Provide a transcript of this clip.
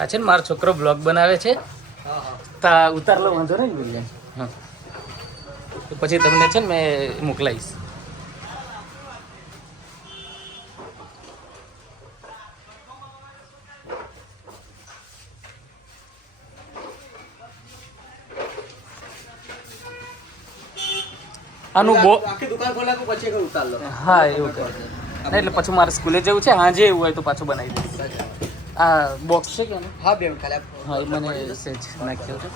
આ છે ને મારો છોકરો બ્લોગ બનાવે છે. તા ઉતાર લો, વાંધો નહીં બોલે. હા, પછી તમને છે ને મેં મોકલાવીશ. આનું આખી દુકાન ખોલાવું પછી ઉતાર લો. હા એવું કરે એટલે પછી મારે સ્કૂલે જવું છે, હાજે એવું હોય તો પાછું બનાવી દઈશ. આ બોક્સ છે કે? હા, બે ખાલી. હા, મને સેજ નાખ્યો છે.